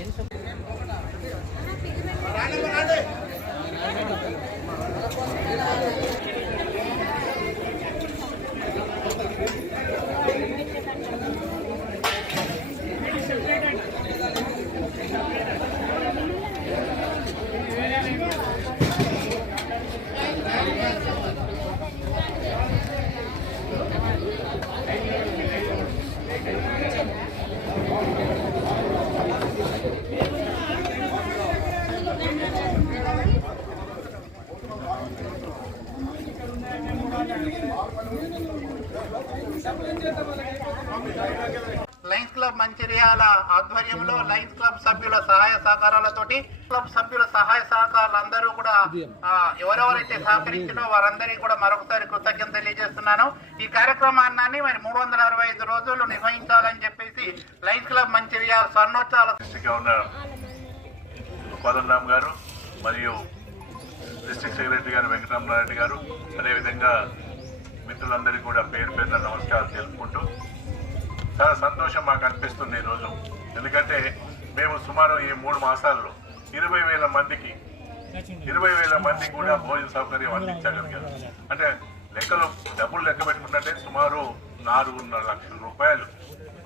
Lions club Mancherial ఆధ్వర్యంలో Lions club సభ్యుల సహాయ సహకారాలతోటి క్లబ్ సభ్యుల సహాయ సహకారాలు అందరూ కూడా ఎవరెవరైతే సహకరించినో వారందరికీ కూడా మరొకసారి కృతజ్ఞత తెలియజేస్తున్నాను. ఈ కార్యక్రమాన్ని మరి మూడు వందల అరవై ఐదు రోజులు నిర్వహించాలని చెప్పేసి లయన్స్ క్లబ్ మంచిర్యాల స్వర్ణోత్సవాల కోదండరామ్ గారు మరియు డిస్టిక్ సెక్రటరీ గారు వెంకటరామనారెడ్డి గారు. అదేవిధంగా మిత్రులందరికీ కూడా పేరు పేరున నమస్కారాలు తెలుపుకుంటూ చాలా సంతోషం మాకు అనిపిస్తుంది ఈరోజు ఎందుకంటే మేము సుమారు ఈ మూడు మాసాల్లో ఇరవై వేల మందికి ఇరవై వేల మందికి కూడా భోజన సౌకర్యం అందించగలిగారు అంటే లెక్కలు డబ్బులు లెక్క పెట్టుకుంటే సుమారు నాలుగున్నర లక్షల రూపాయలు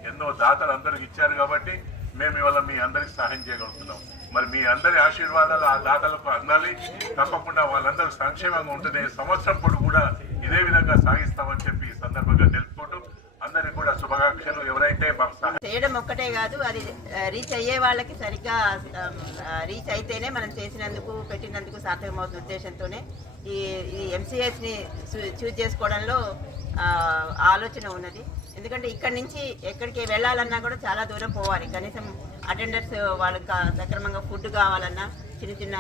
ఎన్నో దాతలు అందరికి ఇచ్చారు కాబట్టి మేము ఇవాళ మీ అందరికి సహాయం చేయగలుగుతున్నాం. మరి మీ అందరి ఆశీర్వాదాలు ఆ దాతలకు అందాలి. తప్పకుండా వాళ్ళందరూ సంక్షేమంగా ఉంటుంది సంవత్సరం పొడు కూడా ఇదే విధంగా సాగిస్తామని చెప్పి ఈ సందర్భంగా తెలుపు శుభాకాంక్షలు. ఎవరైతే చేయడం ఒక్కటే కాదు అది రీచ్ అయ్యే వాళ్ళకి సరిగ్గా రీచ్ అయితేనే మనం చేసినందుకు పెట్టినందుకు సార్థకమవుతున్న ఉద్దేశంతోనే. ఈ ఈ ఎంసీఎస్ని చూజ్ చేసుకోవడంలో ఆలోచన ఉన్నది. ఎందుకంటే ఇక్కడి నుంచి ఎక్కడికి వెళ్ళాలన్నా కూడా చాలా దూరం పోవాలి. కనీసం అటెండర్స్ వాళ్ళకి సక్రమంగా ఫుడ్ కావాలన్నా చిన్న చిన్న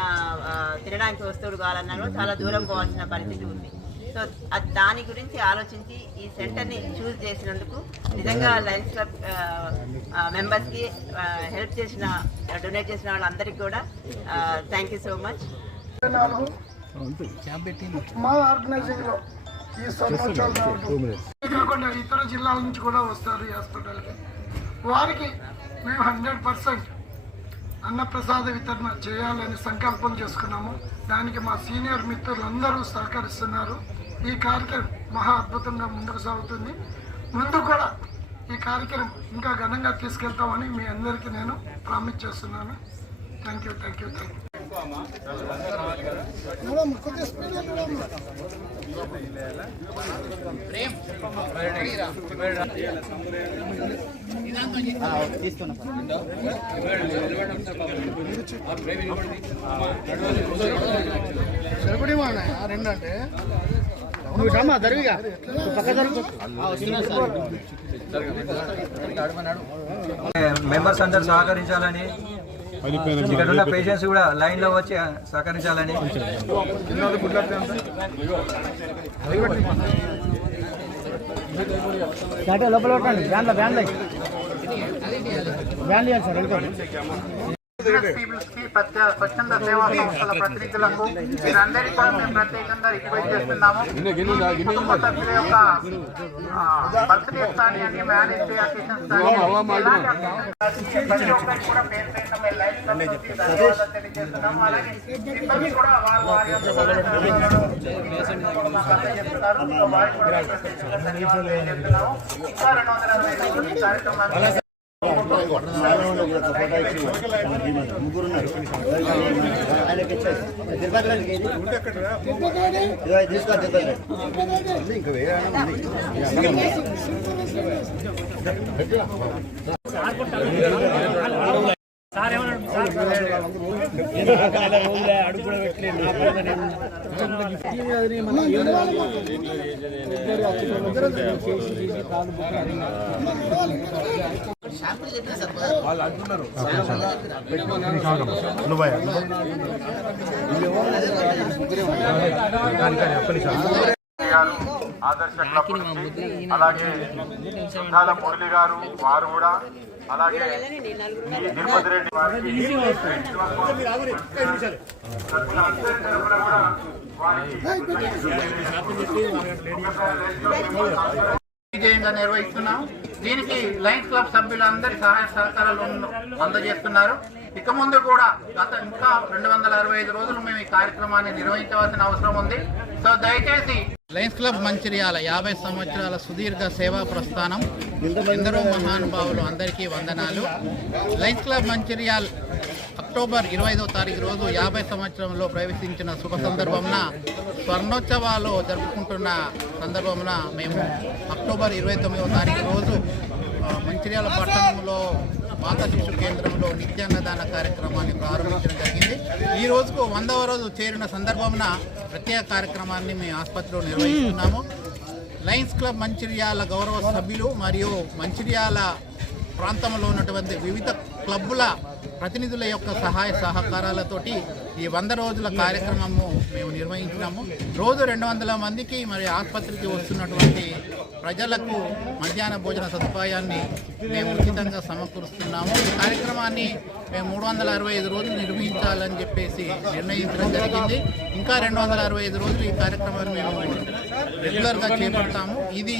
తినడానికి వస్తువులు కావాలన్నా కూడా చాలా దూరం పోవాల్సిన పరిస్థితి ఉంది. సో అది దాని గురించి ఆలోచించి ఈ సెంటర్ని చూస్ చేసినందుకు నిజంగా లయన్స్ క్లబ్ మెంబర్స్కి హెల్ప్ చేసిన డొనేట్ చేసిన వాళ్ళందరికీ కూడా థ్యాంక్ యూ సో మచ్. మా ఆర్గనైజింగ్లో ఈ సంవత్సరాలు కాకుండా ఇతర జిల్లాల నుంచి కూడా వస్తారు ఈ హాస్పిటల్కి. వారికి మేము హండ్రెడ్ పర్సెంట్ అన్నప్రసాద వితరణ చేయాలని సంకల్పం చేసుకున్నాము. దానికి మా సీనియర్ మిత్రులందరూ సహకరిస్తున్నారు. ఈ కార్యక్రమం మహా అద్భుతంగా ముందుకు సాగుతుంది. ముందు కూడా ఈ కార్యక్రమం ఇంకా ఘనంగా తీసుకెళ్తామని మీ అందరికీ నేను ప్రామిస్ చేస్తున్నాను. Thank you thank you thank you. Madam కొద్దిగా స్పీడ్ నువ్వు దరివిగా పక్క జరుగు మెంబర్స్ అందరు సహకరించాలని ఇక్కడ ఉన్న పేషెంట్స్ కూడా లైన్లో వచ్చి సహకరించాలని లోపల వ్యాన్ల వ్యాన్లు ఇవ్వాలి సార్ స్వచ్ఛంద సేవా సంస్థల ప్రతినిధులకు మీరందరికీ కూడా మేము ప్రత్యేకంగా రిక్వెస్ట్ చేస్తున్నాము. కుటుంబ సభ్యుల యొక్క బర్త్డే కానీ మ్యారేజ్ డే అకేషన్స్ ప్రతి ఒక్కరికి కూడా పేరు పేరున మేము లైఫ్ తరఫున ధన్యవాదాలు తెలియజేస్తున్నాము. అలాగే సిబ్బంది కూడా వారు వారి యొక్క మాకు అందజేస్తున్నారు సో వారికి కూడా మేము ప్రత్యేకంగా ధన్యవాదాలు తెలియజేస్తున్నాము ఇంకా రెండు వందల అరవై రోజులు పెట్టలేదు కార్యక్రమాన్ని గారు నుంచి అలాగే సుందాల మురళి గారు వారు కూడా అలాగే తిరుపతి రెడ్డి వారికి విజయంగా నిర్వహిస్తున్నాం. దీనికి లయన్స్ క్లబ్ సభ్యులందరి సహాయ సహకారాలు అందజేస్తున్నారు. ఇక ముందు కూడా గత ఇంకా రెండు వందల అరవై ఐదు రోజులు మేము ఈ కార్యక్రమాన్ని నిర్వహించవలసిన అవసరం ఉంది. సో దయచేసి లయన్స్ క్లబ్ మంచిర్యాల యాభై సంవత్సరాల సుదీర్ఘ సేవా ప్రస్థానం. ఎందరో మహానుభావులు అందరికీ వందనాలు. లయన్స్ క్లబ్ మంచిర్యాల్ అక్టోబర్ ఇరవై ఐదవ తారీఖు రోజు యాభై సంవత్సరంలో ప్రవేశించిన శుభ సందర్భంన స్వర్ణోత్సవాలు జరుపుకుంటున్న సందర్భంన మేము అక్టోబర్ ఇరవై తొమ్మిదో తారీఖు రోజు మంచిర్యాల పట్టణంలో మాత శిశు కేంద్రంలో నిత్యాన్నదాన కార్యక్రమాన్ని ప్రారంభించడం జరిగింది. ఈ రోజుకు వందవ రోజు చేరిన సందర్భంన ప్రత్యేక కార్యక్రమాన్ని మేము ఆసుపత్రిలో నిర్వహిస్తున్నాము. లయన్స్ క్లబ్ మంచిర్యాల గౌరవ సభ్యులు మరియు మంచిర్యాల ప్రాంతంలో ఉన్నటువంటి వివిధ క్లబ్బుల ప్రతినిధుల యొక్క సహాయ సహకారాలతోటి ఈ వంద రోజుల కార్యక్రమము మేము నిర్వహించినాము. రోజు రెండు వందల మందికి మరి ఆసుపత్రికి వస్తున్నటువంటి ప్రజలకు మధ్యాహ్న భోజన సదుపాయాన్ని మేము ఉచితంగా సమకూరుస్తున్నాము. ఈ కార్యక్రమాన్ని మేము మూడు వందల అరవై ఐదు రోజులు నిర్వహించాలని చెప్పేసి నిర్ణయించడం జరిగింది. ఇంకా రెండు వందల అరవై ఐదు రోజులు ఈ కార్యక్రమాన్ని మేము రెగ్యులర్గా చేపడతాము. ఇది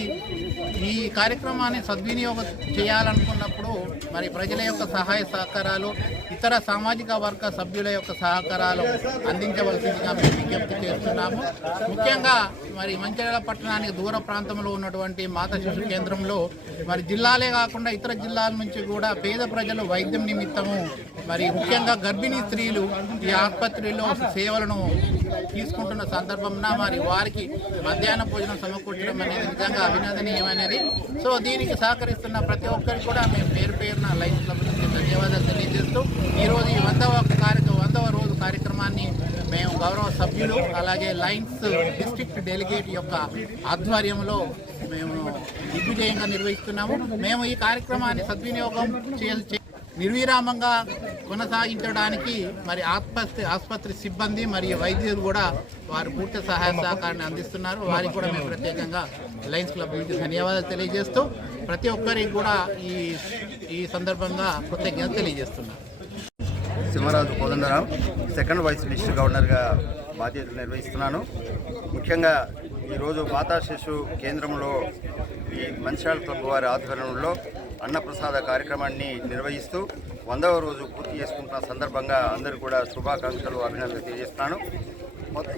ఈ కార్యక్రమాన్ని సద్వినియోగం చేయాలనుకున్నప్పుడు మరి ప్రజల యొక్క సహాయ సహకారాలు ఇతర సామాజిక వర్గ సభ్యుల యొక్క సహకారాలు అందించవలసిందిగా మేము విజ్ఞప్తి చేస్తున్నాము. ముఖ్యంగా మరి మంచిర్యాల పట్టణానికి దూర ప్రాంతంలో ఉన్నటువంటి మాత శిశు కేంద్రంలో మరి జిల్లాలే కాకుండా ఇతర జిల్లాల నుంచి కూడా పేద ప్రజలు వైద్యం నిమిత్తము మరి ముఖ్యంగా గర్భిణీ స్త్రీలు ఈ ఆసుపత్రిలో సేవలను తీసుకుంటున్న సందర్భంన మరి వారికి మధ్యాహ్న భోజనం సమకూర్చడం అనేది నిజంగా అనేది సో దీనికి సహకరిస్తున్న ప్రతి ఒక్కరికి కూడా మేము పేరు పేరున లైఫ్ క్లబ్ నుంచి ధన్యవాదాలు తెలియజేస్తూ ఈరోజు ఈ వందవ కార్యక్రమం వందవ రోజు కార్యక్రమాన్ని మేము గౌరవ సభ్యులు అలాగే లైన్స్ డిస్ట్రిక్ట్ డెలిగేట్ యొక్క ఆధ్వర్యంలో మేము దిగ్విజయంగా నిర్వహిస్తున్నాము. మేము ఈ కార్యక్రమాన్ని సద్వినియోగం చేయాలి నిర్విరామంగా కొనసాగించడానికి మరి ఆసుపత్రి ఆసుపత్రి సిబ్బంది మరియు వైద్యులు కూడా వారు పూర్తి సహాయ సహకారాన్ని అందిస్తున్నారు. వారికి కూడా మేము ప్రత్యేకంగా లయన్స్ క్లబ్ నుంచి ధన్యవాదాలు తెలియజేస్తూ ప్రతి ఒక్కరికి కూడా ఈ ఈ సందర్భంగా కృతజ్ఞత తెలియజేస్తున్నాం. Simharaju Kodandarao second vice district గవర్నర్గా బాధ్యతలు నిర్వహిస్తున్నాను. ముఖ్యంగా ఈరోజు మాతా శిశు కేంద్రంలో ఈ మంచిర్యాల క్లబ్ వారి ఆధ్వర్యంలో అన్నప్రసాద కార్యక్రమాన్ని నిర్వహిస్తూ వందవ రోజు పూర్తి చేసుకుంటున్న సందర్భంగా అందరూ కూడా శుభాకాంక్షలు అభినందనలు తెలియజేస్తున్నాను.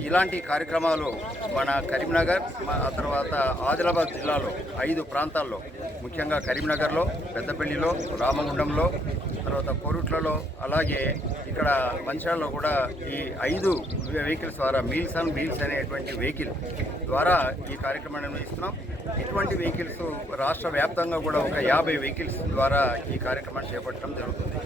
ఇలాంటి కార్యక్రమాలు మన కరీంనగర్ ఆ తర్వాత ఆదిలాబాద్ జిల్లాలో ఐదు ప్రాంతాల్లో ముఖ్యంగా కరీంనగర్లో పెద్దపల్లిలో రామగుండంలో తర్వాత కోరుట్లలో అలాగే ఇక్కడ మంచిర్యాలలో కూడా ఈ ఐదు వెహికల్స్ ద్వారా మీల్స్ అండ్ మీల్స్ అనేటువంటి వెహికల్ ద్వారా ఈ కార్యక్రమాన్ని నిర్వహిస్తున్నాం. ఇటువంటి వెహికల్స్ రాష్ట్ర వ్యాప్తంగా కూడా ఒక యాభై వెహికల్స్ ద్వారా ఈ కార్యక్రమాన్ని చేపట్టడం జరుగుతుంది.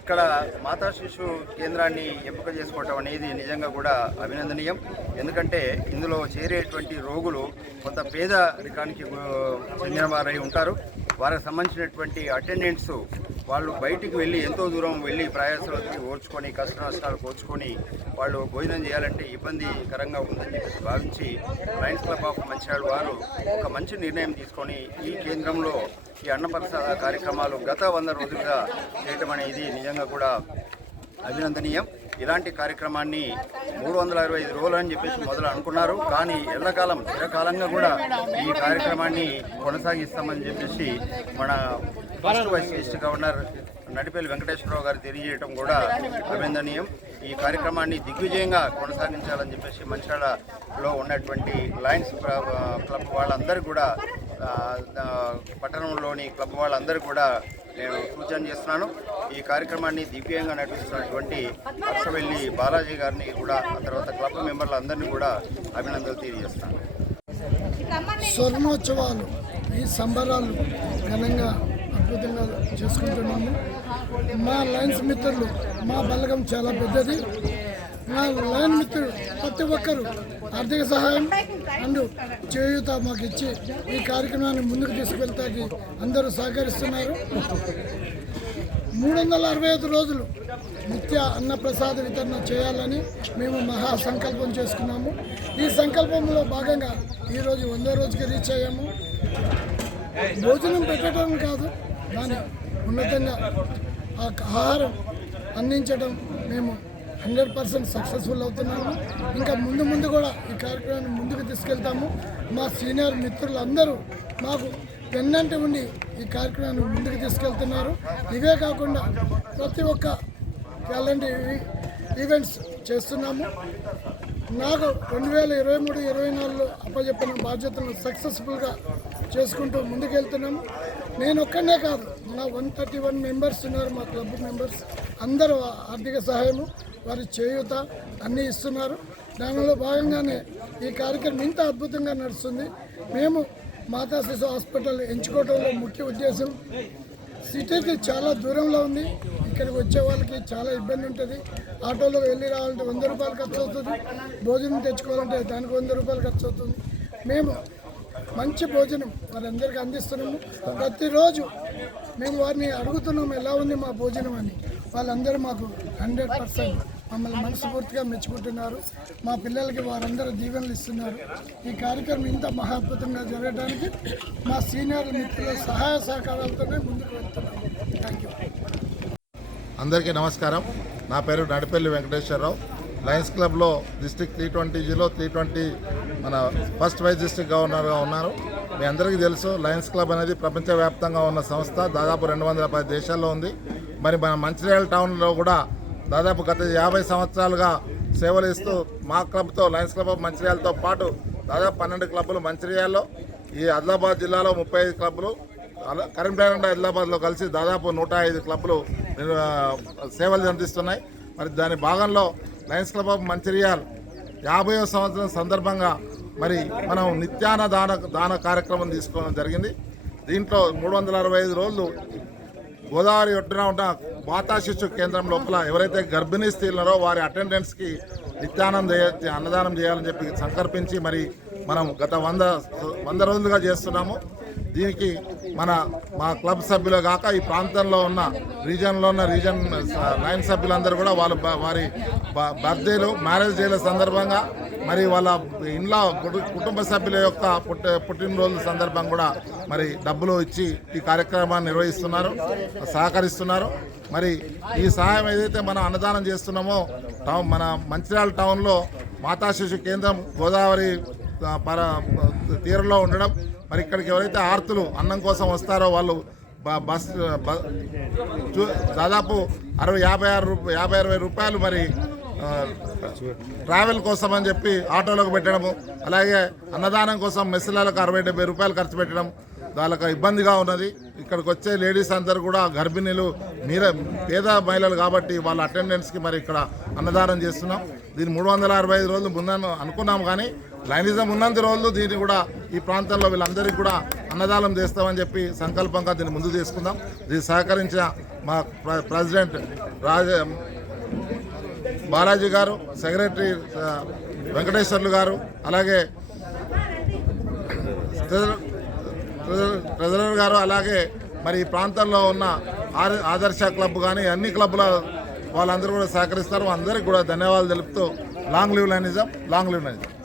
ఇక్కడ మాతా శిశు కేంద్రాన్ని ఎంపిక చేసుకోవటం అనేది నిజంగా కూడా అభినందనీయం. ఎందుకంటే ఇందులో చేరేటువంటి రోగులు కొంత పేద రికానికి చెందిన వారై ఉంటారు. వారికి సంబంధించినటువంటి అటెండెంట్స్ వాళ్ళు బయటికి వెళ్ళి ఎంతో దూరం వెళ్ళి ప్రయాసాలు ఓర్చుకొని కష్ట నష్టాలు కోర్చుకొని వాళ్ళు భోజనం చేయాలంటే ఇబ్బందికరంగా ఉందని భావించి లయన్స్ క్లబ్ ఆఫ్ మంచిర్యాల వారు ఒక మంచి నిర్ణయం తీసుకొని ఈ కేంద్రంలో ఈ అన్నప్రసాద కార్యక్రమాలు గత వంద రోజులుగా చేయటం అనేది నిజంగా కూడా అభినందనీయం. ఇలాంటి కార్యక్రమాన్ని మూడు వందల అరవై ఐదు రోజులు అని చెప్పేసి మొదలు అనుకున్నారు. కానీ ఎల్లకాలం చిరకాలంగా కూడా ఈ కార్యక్రమాన్ని కొనసాగిస్తామని చెప్పేసి మన first vice district governor Nadipelli Venkateswara Rao గారు తెలియజేయడం కూడా అభినందనీయం. ఈ కార్యక్రమాన్ని దిగ్విజయంగా కొనసాగించాలని చెప్పేసి మంచిర్యాలలో ఉన్నటువంటి లయన్స్ క్లబ్ వాళ్ళందరూ కూడా పట్టణంలోని క్లబ్ వాళ్ళందరూ కూడా నేను సూచన చేస్తున్నాను. ఈ కార్యక్రమాన్ని దివ్యంగా నడిపిస్తున్నటువంటి హర్షవెల్లి బాలాజీ గారిని కూడా ఆ తర్వాత క్లబ్ మెంబర్లందరినీ కూడా అభినందనలు తెలియజేస్తాను స్వర్ణోత్సవాలు ఈ సంబరాలు ఘనంగా అద్భుతంగా చేసుకుంటున్నాము. మా లయన్స్ మిత్రులు మా బలగం చాలా పెద్దది. మా లయన్ మిత్రులు ప్రతి ఒక్కరు ఆర్థిక సహాయం అండ్ చేయూత మాకు ఇచ్చి ఈ కార్యక్రమాన్ని ముందుకు తీసుకెళ్తాకి అందరూ సహకరిస్తున్నారు. మూడు వందల అరవై ఐదు రోజులు నిత్య అన్నప్రసాద వితరణ చేయాలని మేము మహా సంకల్పం చేసుకున్నాము. ఈ సంకల్పంలో భాగంగా ఈరోజు వందో రోజుకి రీచ్ అయ్యాము. భోజనం పెట్టడం కాదు దాని ఉన్నతంగా ఆ ఆహారం అందించడం మేము హండ్రెడ్ పర్సెంట్ సక్సెస్ఫుల్ అవుతున్నాము. ఇంకా ముందు ముందు కూడా ఈ కార్యక్రమాన్ని ముందుకు తీసుకెళ్తాము. మా సీనియర్ మిత్రులందరూ మాకు వెన్నంటి ఉండి ఈ కార్యక్రమాన్ని ముందుకు తీసుకెళ్తున్నారు. ఇవే కాకుండా ప్రతి ఒక్క క్యాలెండర్ ఈవెంట్స్ చేస్తున్నాము. నాకు రెండు వేల ఇరవై మూడు ఇరవై నాలుగులో అప్పచెప్పిన బాధ్యతలను సక్సెస్ఫుల్గా చేసుకుంటూ ముందుకెళ్తున్నాము. నేను ఒక్కనే కాదు నా వన్ థర్టీ వన్ మెంబర్స్ ఉన్నారు మా క్లబ్ మెంబర్స్. అందరూ ఆర్థిక సహాయము వారి చేయూత అన్నీ ఇస్తున్నారు. దానిలో భాగంగానే ఈ కార్యక్రమం ఇంత అద్భుతంగా నడుస్తుంది. మేము మాతా శిశు హాస్పిటల్ ఎంచుకోవడంలో ముఖ్య ఉద్దేశం సిటీకి చాలా దూరంలో ఉంది. ఇక్కడికి వచ్చే వాళ్ళకి చాలా ఇబ్బంది ఉంటుంది. ఆటోలో వెళ్ళి రావాలంటే వంద రూపాయలు ఖర్చు అవుతుంది. భోజనం తెచ్చుకోవాలంటే దానికి వంద రూపాయలు ఖర్చు అవుతుంది. మేము మంచి భోజనం వారందరికీ అందిస్తున్నాము. ప్రతిరోజు మేము వారిని అడుగుతున్నాము ఎలా ఉంది మా భోజనం అని. వాళ్ళందరూ మాకు హండ్రెడ్ పర్సెంట్ మమ్మల్ని మనస్ఫూర్తిగా మెచ్చుకుంటున్నారు. మా పిల్లలకి వారందరూ దీవెనలు ఇస్తున్నారు. ఈ కార్యక్రమం ఇంత మహాద్భుతంగా జరగడానికి మా సీనియర్ మిత్రుల సహాయ సహకారాలతోనే ముందుకు వెళ్తున్నాము. థ్యాంక్ యూ అందరికీ నమస్కారం. నా పేరు నడిపల్లి వెంకటేశ్వరరావు. లయన్స్ క్లబ్లో డిస్టిక్ త్రీ ట్వంటీలో త్రీ ట్వంటీ మన ఫస్ట్ వైస్ డిస్టిక్ గవర్నర్గా ఉన్నారు. మీ అందరికీ తెలుసు లయన్స్ క్లబ్ అనేది ప్రపంచవ్యాప్తంగా ఉన్న సంస్థ. దాదాపు రెండు వందల పది దేశాల్లో ఉంది. మరి మన మంచిర్యాల టౌన్లో కూడా దాదాపు గత యాభై సంవత్సరాలుగా సేవలు ఇస్తూ మా క్లబ్తో లయన్స్ క్లబ్ ఆఫ్ మంచిర్యాలతో పాటు దాదాపు పన్నెండు క్లబ్బులు మంచిర్యాలలో ఈ ఆదిలాబాద్ జిల్లాలో ముప్పై ఐదు క్లబ్బులు అలా- కరీంనగర్ అండ్ ఆదిలాబాద్లో కలిసి దాదాపు నూట ఐదు క్లబ్లు సేవలు అందిస్తున్నాయి. మరి దాని భాగంలో లయన్స్ క్లబ్ ఆఫ్ మంచిర్యాల్ యాభైవ సంవత్సరం సందర్భంగా మరి మనం నిత్యాన దాన దాన కార్యక్రమం తీసుకోవడం జరిగింది. దీంట్లో మూడు వందల అరవై ఐదు రోజులు గోదావరి ఒడ్డున ఉన్న మాతా శిశు కేంద్రం లోపల ఎవరైతే గర్భిణీ స్త్రీలున్నారో వారి అటెండెన్స్కి నిత్యానం చేయ అన్నదానం చేయాలని చెప్పి సంకల్పించి మరి మనం గత వంద వంద రోజులుగా చేస్తున్నాము. దీనికి మన మా క్లబ్ సభ్యులు కాక ఈ ప్రాంతంలో ఉన్న రీజన్లో ఉన్న రీజన్ లైన్ సభ్యులందరూ కూడా వాళ్ళు వారి బ- బర్త్డేలు మ్యారేజ్ డేల సందర్భంగా మరి వాళ్ళ ఇంట్లో కుటు- కుటుంబ సభ్యుల యొక్క పుట్ట పుట్టినరోజుల సందర్భం కూడా మరి డబ్బులు ఇచ్చి ఈ కార్యక్రమాన్ని నిర్వహిస్తున్నారు సహకరిస్తున్నారు. మరి ఈ సహాయం ఏదైతే మనం అన్నదానం చేస్తున్నామో టౌన్ మన మంచిర్యాల టౌన్లో మాతా శిశు కేంద్రం గోదావరి పర తీరంలో ఉండడం మరి ఇక్కడికి ఎవరైతే ఆర్తులు అన్నం కోసం వస్తారో వాళ్ళు బస్ చూ- దాదాపు అరవై యాభై ఆరు యాభై అరవై రూపాయలు మరి ట్రావెల్ కోసం అని చెప్పి ఆటోలకు పెట్టడము అలాగే అన్నదానం కోసం మెస్సులకు అరవై డెబ్బై రూపాయలు ఖర్చు పెట్టడం వాళ్ళకి ఇబ్బందిగా ఉన్నది. ఇక్కడికి వచ్చే లేడీస్ అందరు కూడా గర్భిణీలు మీర పేద మహిళలు కాబట్టి వాళ్ళ అటెండెన్స్కి మరి ఇక్కడ అన్నదానం చేస్తున్నాం. దీన్ని మూడు వందల అరవై ఐదు రోజులు ముందని అనుకున్నాం కానీ లైనిజం ఉన్నంత రోజులు దీన్ని కూడా ఈ ప్రాంతంలో వీళ్ళందరికీ కూడా అన్నదానం చేస్తామని చెప్పి సంకల్పంగా దీన్ని ముందు తీసుకుందాం దీన్ని సహకరించిన మా ప్ర- ప్రెసిడెంట్ రాజ బాలాజీ గారు సెక్రటరీ వెంకటేశ్వర్లు గారు అలాగే ట్రెజరర్- గారు అలాగే మరి ఈ ప్రాంతంలో ఉన్న ఆదర్శ క్లబ్ కానీ అన్ని క్లబ్ల వాళ్ళందరూ కూడా సహకరిస్తారు. అందరికీ కూడా ధన్యవాదాలు తెలుపుతూ long live lionism long live lionism.